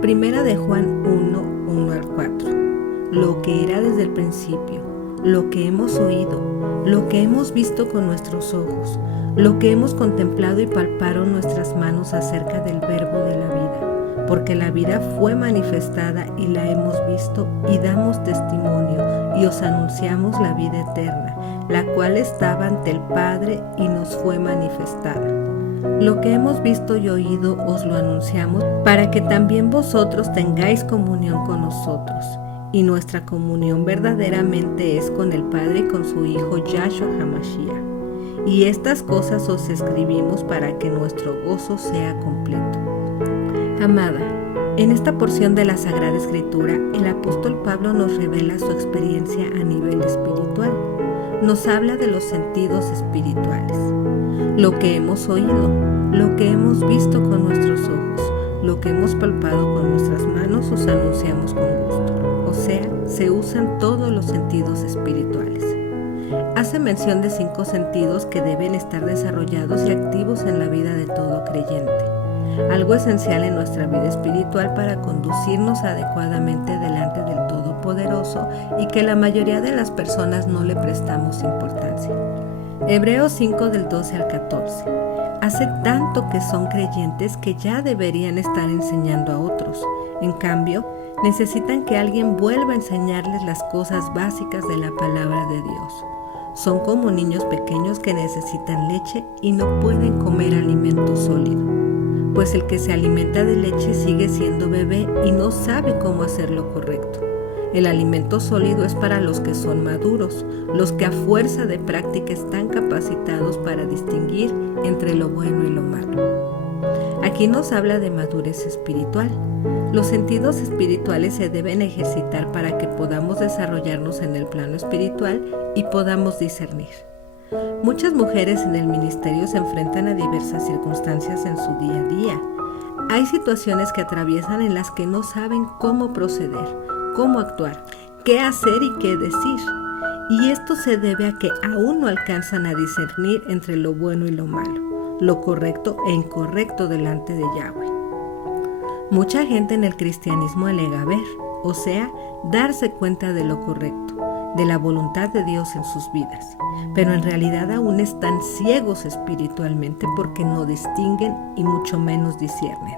Primera de Juan 1, 1-4. Lo que era desde el principio, lo que hemos oído, lo que hemos visto con nuestros ojos, lo que hemos contemplado y palparon nuestras manos acerca del Verbo de la vida, porque la vida fue manifestada y la hemos visto y damos testimonio y os anunciamos la vida eterna, la cual estaba ante el Padre y nos fue manifestada. Lo que hemos visto y oído os lo anunciamos para que también vosotros tengáis comunión con nosotros. Y nuestra comunión verdaderamente es con el Padre y con su Hijo Yahshua HaMashiach. Y estas cosas os escribimos para que nuestro gozo sea completo. Amada, en esta porción de la Sagrada Escritura, el apóstol Pablo nos revela su experiencia a nivel espiritual. Nos habla de los sentidos espirituales. Lo que hemos oído, lo que hemos visto con nuestros ojos, lo que hemos palpado con nuestras manos os anunciamos con gusto. O sea, se usan todos los sentidos espirituales. Hace mención de 5 sentidos que deben estar desarrollados y activos en la vida de todo creyente. Algo esencial en nuestra vida espiritual para conducirnos adecuadamente delante del Todopoderoso y que la mayoría de las personas no le prestamos importancia. Hebreos 5 del 12 al 14. Hace tanto que son creyentes que ya deberían estar enseñando a otros. En cambio, necesitan que alguien vuelva a enseñarles las cosas básicas de la palabra de Dios. Son como niños pequeños que necesitan leche y no pueden comer alimento sólido, pues el que se alimenta de leche sigue siendo bebé y no sabe cómo hacer lo correcto. El alimento sólido es para los que son maduros, los que a fuerza de práctica están capacitados para distinguir entre lo bueno y lo malo. Aquí nos habla de madurez espiritual. Los sentidos espirituales se deben ejercitar para que podamos desarrollarnos en el plano espiritual y podamos discernir. Muchas mujeres en el ministerio se enfrentan a diversas circunstancias en su día a día. Hay situaciones que atraviesan en las que no saben cómo proceder, cómo actuar, qué hacer y qué decir. Y esto se debe a que aún no alcanzan a discernir entre lo bueno y lo malo, lo correcto e incorrecto delante de Yahweh. Mucha gente en el cristianismo alega ver, o sea, darse cuenta de lo correcto, de la voluntad de Dios en sus vidas, pero en realidad aún están ciegos espiritualmente porque no distinguen y mucho menos disciernen.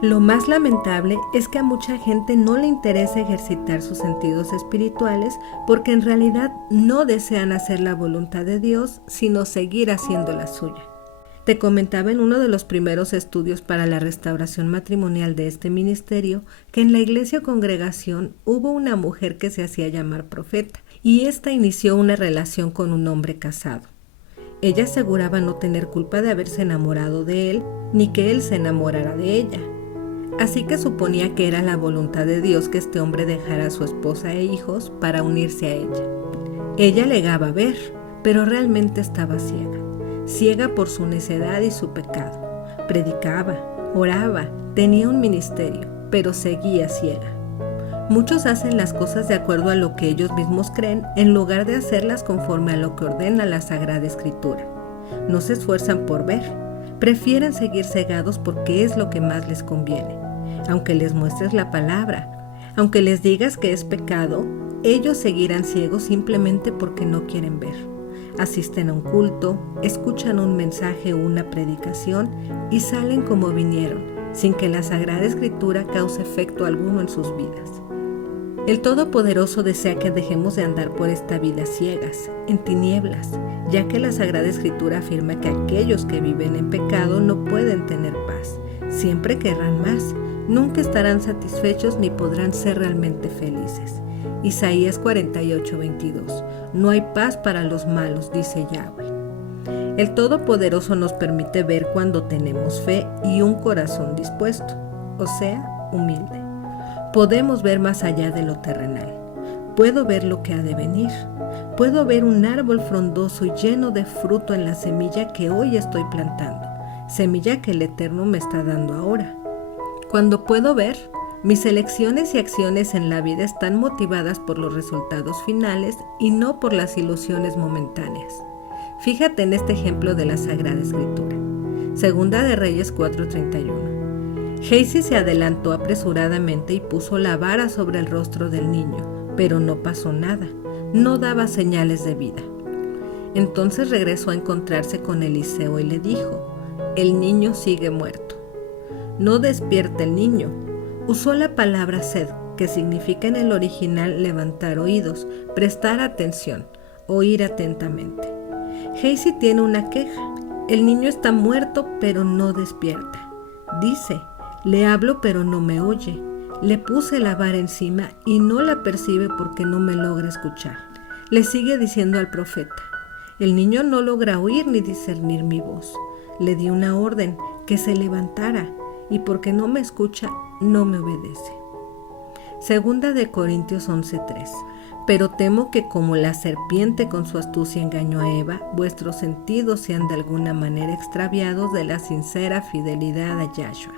Lo más lamentable es que a mucha gente no le interesa ejercitar sus sentidos espirituales porque en realidad no desean hacer la voluntad de Dios, sino seguir haciendo la suya. Te comentaba en uno de los primeros estudios para la restauración matrimonial de este ministerio que en la iglesia o congregación hubo una mujer que se hacía llamar profeta y ésta inició una relación con un hombre casado. Ella aseguraba no tener culpa de haberse enamorado de él ni que él se enamorara de ella. Así que suponía que era la voluntad de Dios que este hombre dejara a su esposa e hijos para unirse a ella. Ella alegaba ver, pero realmente estaba ciega por su necedad y su pecado. Predicaba, oraba, tenía un ministerio, pero seguía ciega. Muchos hacen las cosas de acuerdo a lo que ellos mismos creen, en lugar de hacerlas conforme a lo que ordena la Sagrada Escritura. No se esfuerzan por ver, prefieren seguir cegados porque es lo que más les conviene. Aunque les muestres la palabra, aunque les digas que es pecado, ellos seguirán ciegos simplemente porque no quieren ver. Asisten a un culto, escuchan un mensaje o una predicación y salen como vinieron, sin que la Sagrada Escritura cause efecto alguno en sus vidas. El Todopoderoso desea que dejemos de andar por esta vida ciegas, en tinieblas, ya que la Sagrada Escritura afirma que aquellos que viven en pecado no pueden tener paz, siempre querrán más, nunca estarán satisfechos ni podrán ser realmente felices. Isaías 48:22. No hay paz para los malos, dice Yahweh. El Todopoderoso nos permite ver cuando tenemos fe y un corazón dispuesto, o sea, humilde. Podemos ver más allá de lo terrenal. Puedo ver lo que ha de venir. Puedo ver un árbol frondoso y lleno de fruto en la semilla que hoy estoy plantando, semilla que el Eterno me está dando ahora. Cuando puedo ver, mis elecciones y acciones en la vida están motivadas por los resultados finales y no por las ilusiones momentáneas. Fíjate en este ejemplo de la Sagrada Escritura. Segunda de Reyes 4:31. Geisi se adelantó apresuradamente y puso la vara sobre el rostro del niño, pero no pasó nada, no daba señales de vida. Entonces regresó a encontrarse con Eliseo y le dijo: el niño sigue muerto. No despierta el niño. Usó la palabra sed, que significa en el original levantar oídos, prestar atención, oír atentamente. Geisi tiene una queja. El niño está muerto, pero no despierta. Dice: le hablo, pero no me oye. Le puse la vara encima y no la percibe porque no me logra escuchar. Le sigue diciendo al profeta: el niño no logra oír ni discernir mi voz. Le di una orden, que se levantara, y porque no me escucha, no me obedece. Segunda de Corintios 11:3. Pero temo que como la serpiente con su astucia engañó a Eva, vuestros sentidos sean de alguna manera extraviados de la sincera fidelidad a Yahshua.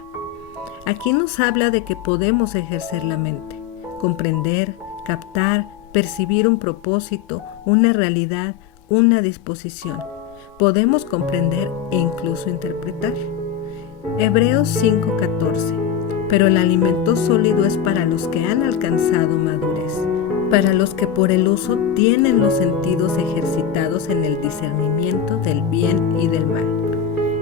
Aquí nos habla de que podemos ejercer la mente, comprender, captar, percibir un propósito, una realidad, una disposición. Podemos comprender e incluso interpretar. Hebreos 5:14. Pero el alimento sólido es para los que han alcanzado madurez, para los que por el uso tienen los sentidos ejercitados en el discernimiento del bien y del mal.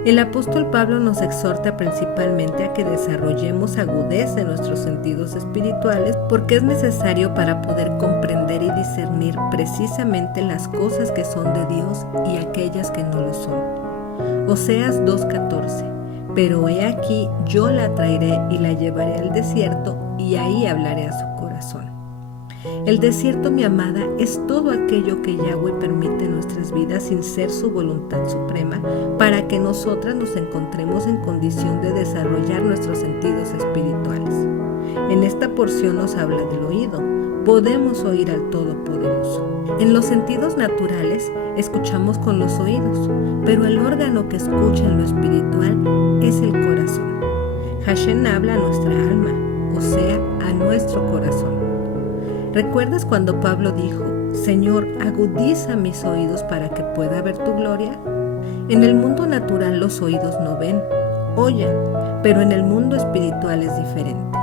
El apóstol Pablo nos exhorta principalmente a que desarrollemos agudeza en nuestros sentidos espirituales porque es necesario para poder comprender y discernir precisamente las cosas que son de Dios y aquellas que no lo son. Oseas 2:14. Pero he aquí, yo la traeré y la llevaré al desierto, y ahí hablaré a su corazón. El desierto, mi amada, es todo aquello que Yahweh permite en nuestras vidas sin ser su voluntad suprema, para que nosotras nos encontremos en condición de desarrollar nuestros sentidos espirituales. En esta porción nos habla del oído. Podemos oír al Todopoderoso. En los sentidos naturales escuchamos con los oídos, pero el órgano que escucha en lo espiritual es el corazón. Hashem habla a nuestra alma, o sea, a nuestro corazón. ¿Recuerdas cuando Pablo dijo: Señor, agudiza mis oídos para que pueda ver tu gloria? En el mundo natural los oídos no ven, oyen, pero en el mundo espiritual es diferente.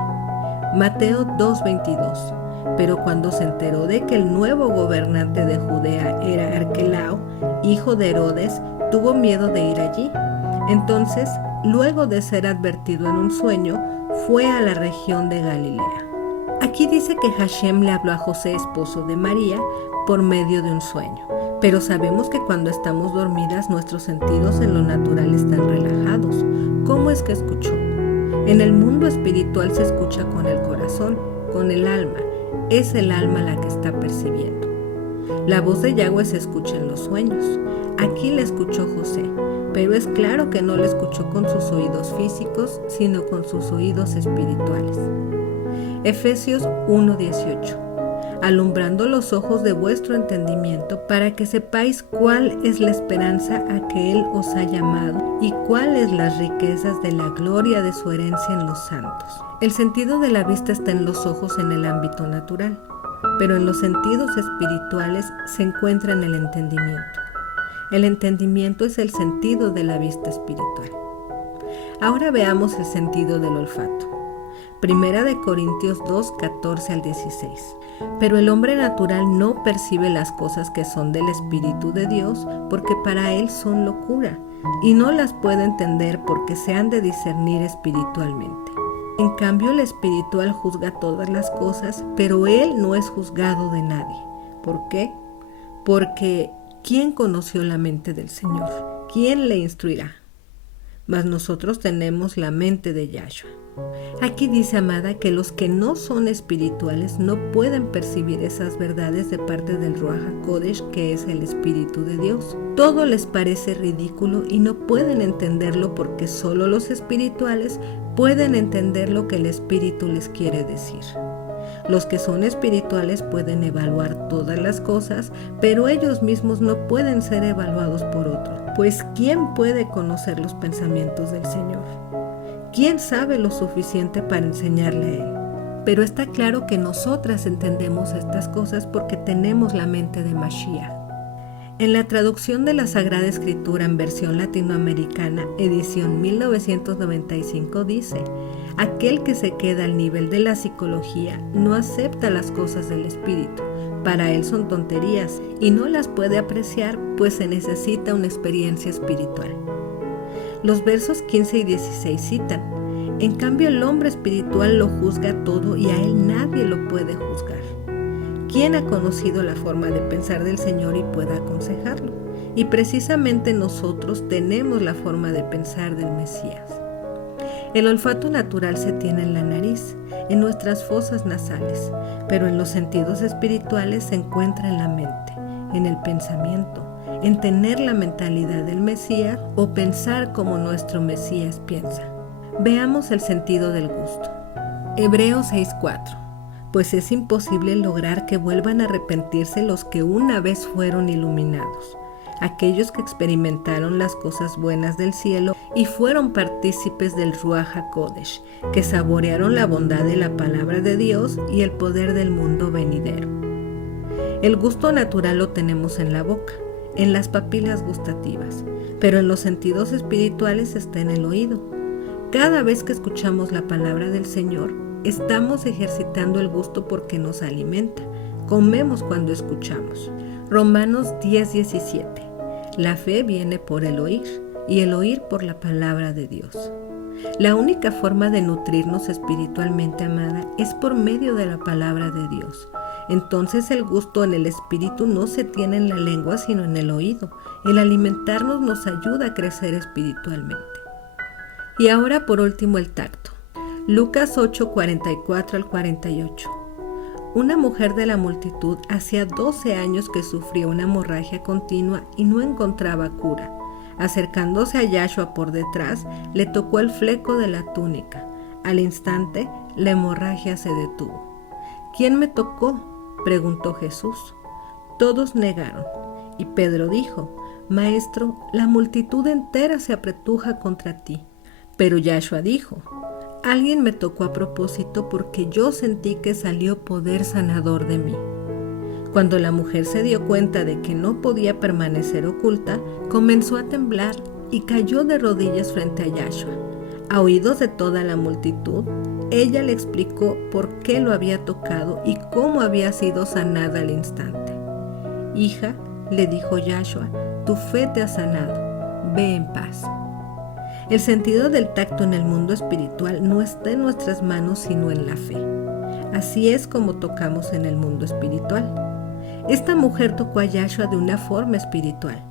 Mateo 2:22. Pero cuando se enteró de que el nuevo gobernante de Judea era Arquelao, hijo de Herodes, tuvo miedo de ir allí. Entonces, luego de ser advertido en un sueño, fue a la región de Galilea. Aquí dice que Hashem le habló a José, esposo de María, por medio de un sueño. Pero sabemos que cuando estamos dormidas, nuestros sentidos en lo natural están relajados. ¿Cómo es que escuchó? En el mundo espiritual se escucha con el corazón, con el alma. Es el alma la que está percibiendo. La voz de Yahweh se escucha en los sueños. Aquí la escuchó José, pero es claro que no la escuchó con sus oídos físicos, sino con sus oídos espirituales. Efesios 1:18. Alumbrando los ojos de vuestro entendimiento, para que sepáis cuál es la esperanza a que Él os ha llamado y cuáles las riquezas de la gloria de su herencia en los santos. El sentido de la vista está en los ojos en el ámbito natural, pero en los sentidos espirituales se encuentra en el entendimiento. El entendimiento es el sentido de la vista espiritual. Ahora veamos el sentido del olfato. Primera de Corintios 2:14 al 16. Pero el hombre natural no percibe las cosas que son del Espíritu de Dios, porque para él son locura, y no las puede entender porque se han de discernir espiritualmente. En cambio, el espiritual juzga todas las cosas, pero él no es juzgado de nadie. ¿Por qué? Porque ¿quién conoció la mente del Señor? ¿Quién le instruirá? Mas nosotros tenemos la mente de Yahshua. Aquí dice, amada, que los que no son espirituales no pueden percibir esas verdades de parte del Ruach HaKodesh, que es el Espíritu de Dios. Todo les parece ridículo y no pueden entenderlo porque solo los espirituales pueden entender lo que el Espíritu les quiere decir. Los que son espirituales pueden evaluar todas las cosas, pero ellos mismos no pueden ser evaluados por otros. Pues ¿quién puede conocer los pensamientos del Señor? ¿Quién sabe lo suficiente para enseñarle a Él? Pero está claro que nosotras entendemos estas cosas porque tenemos la mente de Mashiach. En la traducción de la Sagrada Escritura en versión latinoamericana, edición 1995, dice: Aquel que se queda al nivel de la psicología no acepta las cosas del espíritu. Para él son tonterías y no las puede apreciar, pues se necesita una experiencia espiritual. Los versos 15 y 16 citan: en cambio el hombre espiritual lo juzga todo y a él nadie lo puede juzgar. ¿Quién ha conocido la forma de pensar del Señor y pueda aconsejarlo? Y precisamente nosotros tenemos la forma de pensar del Mesías. El olfato natural se tiene en la nariz, en nuestras fosas nasales, pero en los sentidos espirituales se encuentra en la mente, en el pensamiento, en tener la mentalidad del Mesías o pensar como nuestro Mesías piensa. Veamos el sentido del gusto. Hebreos 6:4. Pues es imposible lograr que vuelvan a arrepentirse los que una vez fueron iluminados, aquellos que experimentaron las cosas buenas del cielo y fueron partícipes del Ruach HaKodesh, que saborearon la bondad de la palabra de Dios y el poder del mundo venidero. El gusto natural lo tenemos en la boca, en las papilas gustativas, pero en los sentidos espirituales está en el oído. Cada vez que escuchamos la palabra del Señor, estamos ejercitando el gusto porque nos alimenta. Comemos cuando escuchamos. Romanos 10:17. La fe viene por el oír y el oír por la palabra de Dios. La única forma de nutrirnos espiritualmente, amada, es por medio de la palabra de Dios. Entonces el gusto en el espíritu no se tiene en la lengua sino en el oído. El alimentarnos nos ayuda a crecer espiritualmente. Y ahora por último el tacto. Lucas 8:44 al 48. Una mujer de la multitud hacía 12 años que sufría una hemorragia continua y no encontraba cura. Acercándose a Yahshua por detrás, le tocó el fleco de la túnica. Al instante, la hemorragia se detuvo. ¿Quién me tocó?, preguntó Jesús. Todos negaron, y Pedro dijo: Maestro, la multitud entera se apretuja contra ti. Pero Yahshua dijo: Alguien me tocó a propósito porque yo sentí que salió poder sanador de mí. Cuando la mujer se dio cuenta de que no podía permanecer oculta, comenzó a temblar y cayó de rodillas frente a Yahshua. A oídos de toda la multitud, ella le explicó por qué lo había tocado y cómo había sido sanada al instante. Hija, le dijo Yahshua, tu fe te ha sanado, ve en paz. El sentido del tacto en el mundo espiritual no está en nuestras manos sino en la fe. Así es como tocamos en el mundo espiritual. Esta mujer tocó a Yahshua de una forma espiritual.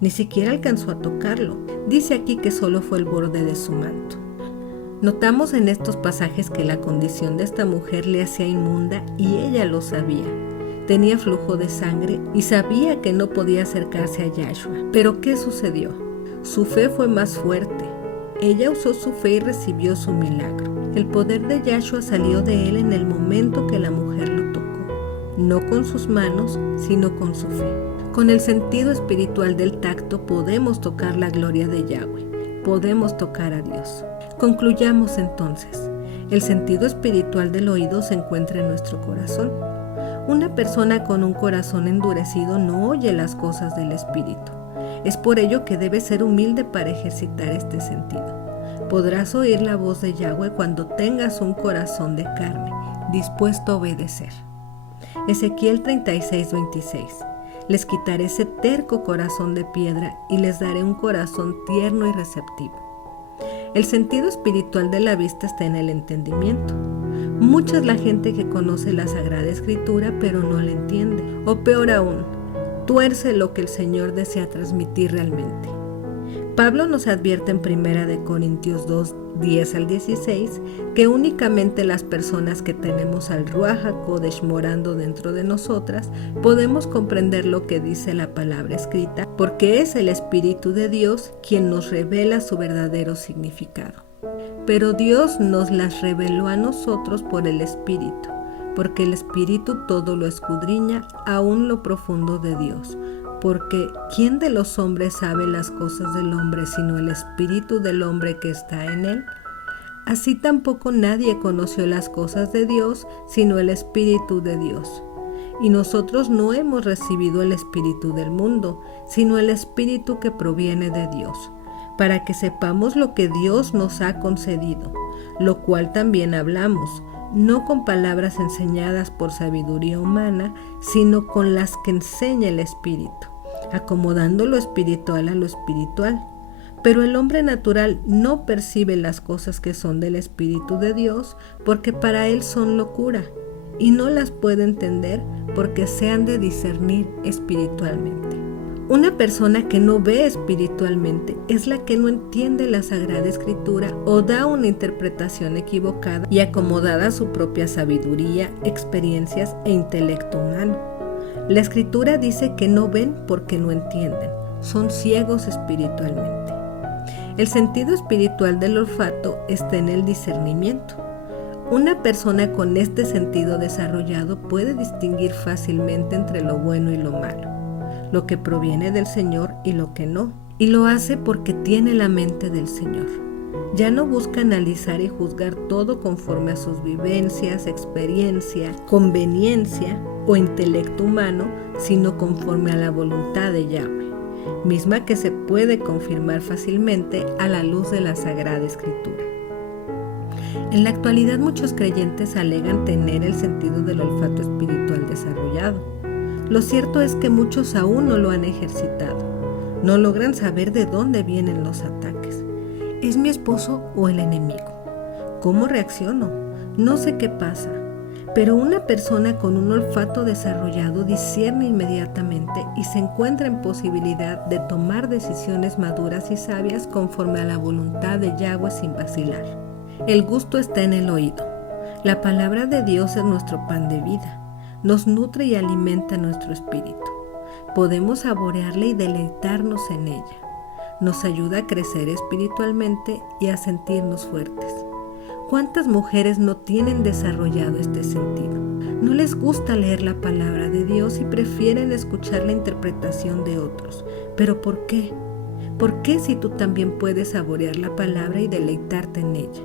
Ni siquiera alcanzó a tocarlo. Dice aquí que solo fue el borde de su manto. Notamos en estos pasajes que la condición de esta mujer le hacía inmunda y ella lo sabía. Tenía flujo de sangre y sabía que no podía acercarse a Yahshua. Pero ¿qué sucedió? Su fe fue más fuerte. Ella usó su fe y recibió su milagro. El poder de Yahshua salió de él en el momento que la mujer lo tocó, no con sus manos, sino con su fe. Con el sentido espiritual del tacto podemos tocar la gloria de Yahweh, podemos tocar a Dios. Concluyamos entonces. El sentido espiritual del oído se encuentra en nuestro corazón. Una persona con un corazón endurecido no oye las cosas del espíritu. Es por ello que debes ser humilde para ejercitar este sentido. Podrás oír la voz de Yahweh cuando tengas un corazón de carne, dispuesto a obedecer. Ezequiel 36:26. Les quitaré ese terco corazón de piedra y les daré un corazón tierno y receptivo. El sentido espiritual de la vista está en el entendimiento. Mucha es la gente que conoce la Sagrada Escritura pero no la entiende, o peor aún, tuerce lo que el Señor desea transmitir realmente. Pablo nos advierte en 1 Corintios 2:10 al 16 que únicamente las personas que tenemos al Ruach HaKodesh morando dentro de nosotras podemos comprender lo que dice la palabra escrita, porque es el Espíritu de Dios quien nos revela su verdadero significado. Pero Dios nos las reveló a nosotros por el Espíritu, porque el Espíritu todo lo escudriña, aún lo profundo de Dios. Porque ¿quién de los hombres sabe las cosas del hombre sino el espíritu del hombre que está en él? Así tampoco nadie conoció las cosas de Dios sino el espíritu de Dios. Y nosotros no hemos recibido el espíritu del mundo, sino el espíritu que proviene de Dios, para que sepamos lo que Dios nos ha concedido, lo cual también hablamos, no con palabras enseñadas por sabiduría humana, sino con las que enseña el Espíritu, acomodando lo espiritual a lo espiritual. Pero el hombre natural no percibe las cosas que son del Espíritu de Dios, porque para él son locura, y no las puede entender porque se han de discernir espiritualmente. Una persona que no ve espiritualmente es la que no entiende la Sagrada Escritura o da una interpretación equivocada y acomodada a su propia sabiduría, experiencias e intelecto humano. La Escritura dice que no ven porque no entienden, son ciegos espiritualmente. El sentido espiritual del olfato está en el discernimiento. Una persona con este sentido desarrollado puede distinguir fácilmente entre lo bueno y lo malo, lo que proviene del Señor y lo que no, y lo hace porque tiene la mente del Señor. Ya no busca analizar y juzgar todo conforme a sus vivencias, experiencia, conveniencia o intelecto humano, sino conforme a la voluntad de Yahweh, misma que se puede confirmar fácilmente a la luz de la Sagrada Escritura. En la actualidad muchos creyentes alegan tener el sentido del olfato espiritual desarrollado. Lo cierto es que muchos aún no lo han ejercitado. No logran saber de dónde vienen los ataques. ¿Es mi esposo o el enemigo? ¿Cómo reacciono? No sé qué pasa. Pero una persona con un olfato desarrollado discierne inmediatamente y se encuentra en posibilidad de tomar decisiones maduras y sabias conforme a la voluntad de Yahweh sin vacilar. El gusto está en el oído. La palabra de Dios es nuestro pan de vida. Nos nutre y alimenta nuestro espíritu. Podemos saborearla y deleitarnos en ella. Nos ayuda a crecer espiritualmente y a sentirnos fuertes. ¿Cuántas mujeres no tienen desarrollado este sentido? No les gusta leer la palabra de Dios y prefieren escuchar la interpretación de otros. ¿Pero por qué? ¿Por qué si tú también puedes saborear la palabra y deleitarte en ella?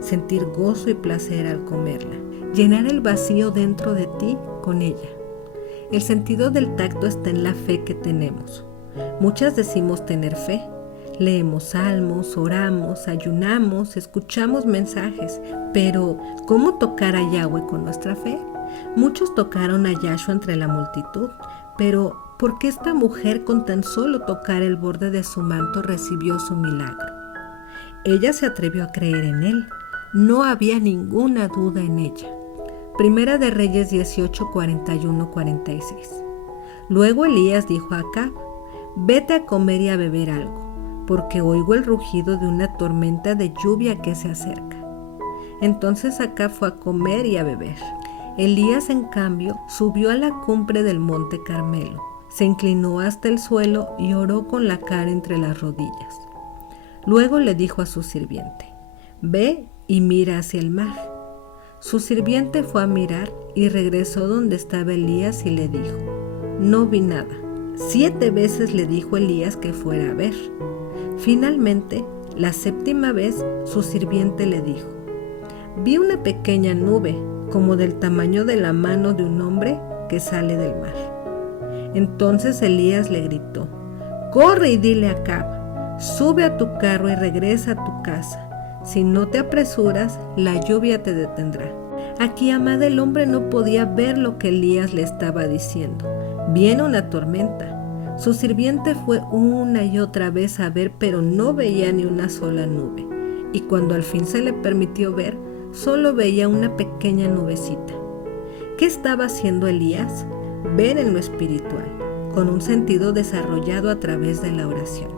Sentir gozo y placer al comerla. Llenar el vacío dentro de ti con ella. El sentido del tacto está en la fe que tenemos. Muchas decimos tener fe. Leemos salmos, oramos, ayunamos, escuchamos mensajes. Pero, ¿cómo tocar a Yahweh con nuestra fe? Muchos tocaron a Yahshua entre la multitud. Pero, ¿por qué esta mujer con tan solo tocar el borde de su manto recibió su milagro? Ella se atrevió a creer en él. No había ninguna duda en ella. Primera de Reyes 18, 41, 46. Luego Elías dijo a Acab: vete a comer y a beber algo, porque oigo el rugido de una tormenta de lluvia que se acerca. Entonces Acab fue a comer y a beber. Elías, en cambio, subió a la cumbre del monte Carmelo, se inclinó hasta el suelo y oró con la cara entre las rodillas. Luego le dijo a su sirviente: ve y mira hacia el mar. Su sirviente fue a mirar y regresó donde estaba Elías y le dijo: no vi nada. 7 veces le dijo Elías que fuera a ver. Finalmente, la 7ª vez, su sirviente le dijo: vi una pequeña nube, como del tamaño de la mano de un hombre, que sale del mar. Entonces Elías le gritó: corre y dile a Acab, sube a tu carro y regresa a tu casa. Si no te apresuras, la lluvia te detendrá. Aquí, amada, el hombre no podía ver lo que Elías le estaba diciendo. Viene una tormenta. Su sirviente fue una y otra vez a ver, pero no veía ni una sola nube. Y cuando al fin se le permitió ver, solo veía una pequeña nubecita. ¿Qué estaba haciendo Elías? Ver en lo espiritual, con un sentido desarrollado a través de la oración.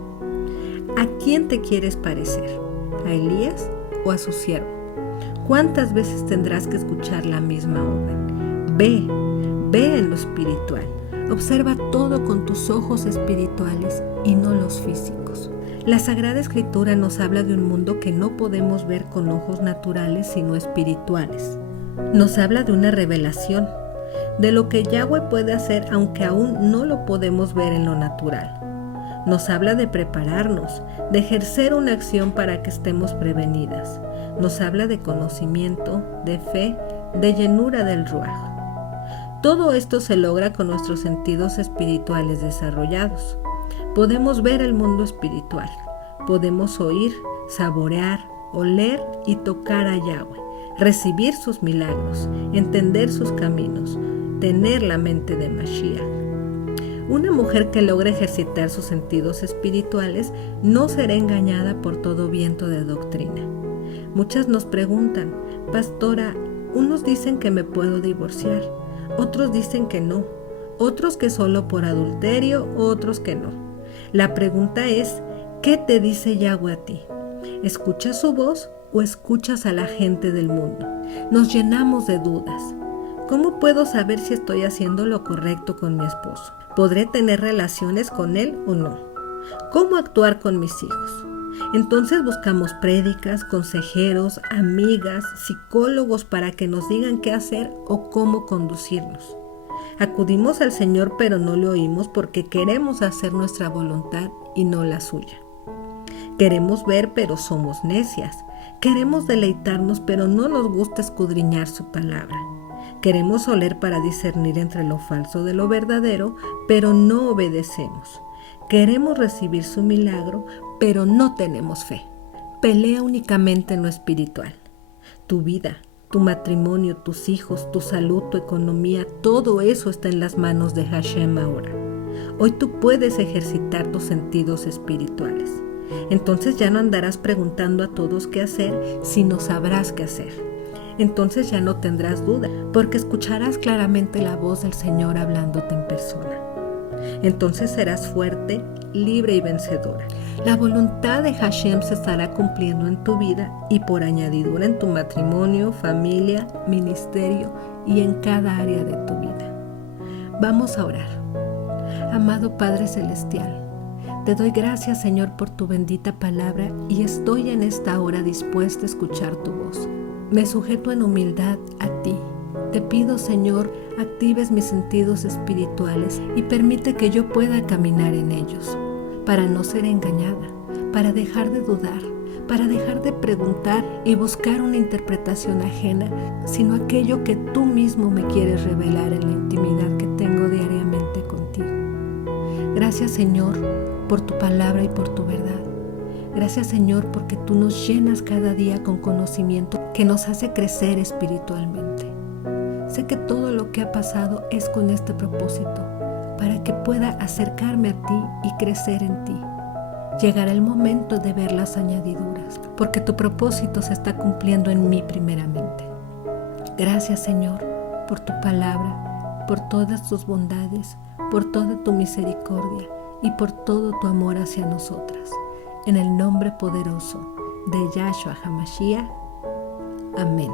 ¿A quién te quieres parecer? ¿A Elías o a su siervo? ¿Cuántas veces tendrás que escuchar la misma orden? Ve en lo espiritual. Observa todo con tus ojos espirituales y no los físicos. La Sagrada Escritura nos habla de un mundo que no podemos ver con ojos naturales sino espirituales. Nos habla de una revelación, de lo que Yahweh puede hacer aunque aún no lo podemos ver en lo natural. Nos habla de prepararnos, de ejercer una acción para que estemos prevenidas. Nos habla de conocimiento, de fe, de llenura del Ruaj. Todo esto se logra con nuestros sentidos espirituales desarrollados. Podemos ver el mundo espiritual, podemos oír, saborear, oler y tocar a Yahweh, recibir sus milagros, entender sus caminos, tener la mente de Mashiach. Una mujer que logra ejercitar sus sentidos espirituales no será engañada por todo viento de doctrina. Muchas nos preguntan: pastora, unos dicen que me puedo divorciar, otros dicen que no, otros que solo por adulterio, otros que no. La pregunta es: ¿qué te dice Yahweh a ti? ¿Escuchas su voz o escuchas a la gente del mundo? Nos llenamos de dudas. ¿Cómo puedo saber si estoy haciendo lo correcto con mi esposo? ¿Podré tener relaciones con él o no? ¿Cómo actuar con mis hijos? Entonces buscamos prédicas, consejeros, amigas, psicólogos para que nos digan qué hacer o cómo conducirnos. Acudimos al Señor, pero no le oímos porque queremos hacer nuestra voluntad y no la suya. Queremos ver, pero somos necias. Queremos deleitarnos, pero no nos gusta escudriñar su palabra. Queremos oler para discernir entre lo falso de lo verdadero, pero no obedecemos. Queremos recibir su milagro, pero no tenemos fe. Pelea únicamente en lo espiritual. Tu vida, tu matrimonio, tus hijos, tu salud, tu economía, todo eso está en las manos de Hashem ahora. Hoy tú puedes ejercitar tus sentidos espirituales. Entonces ya no andarás preguntando a todos qué hacer, sino sabrás qué hacer. Entonces ya no tendrás duda, porque escucharás claramente la voz del Señor hablándote en persona. Entonces serás fuerte, libre y vencedora. La voluntad de Hashem se estará cumpliendo en tu vida y por añadidura en tu matrimonio, familia, ministerio y en cada área de tu vida. Vamos a orar. Amado Padre Celestial, te doy gracias, Señor, por tu bendita palabra y estoy en esta hora dispuesta a escuchar tu voz. Me sujeto en humildad a ti. Te pido, Señor, actives mis sentidos espirituales y permite que yo pueda caminar en ellos, para no ser engañada, para dejar de dudar, para dejar de preguntar y buscar una interpretación ajena, sino aquello que tú mismo me quieres revelar en la intimidad que tengo diariamente contigo. Gracias, Señor, por tu palabra y por tu verdad. Gracias, Señor, porque tú nos llenas cada día con conocimiento que nos hace crecer espiritualmente. Sé que todo lo que ha pasado es con este propósito, para que pueda acercarme a ti y crecer en ti. Llegará el momento de ver las añadiduras, porque tu propósito se está cumpliendo en mí primeramente. Gracias, Señor, por tu palabra, por todas tus bondades, por toda tu misericordia y por todo tu amor hacia nosotras. En el nombre poderoso de Yahshua HaMashiach. Amén.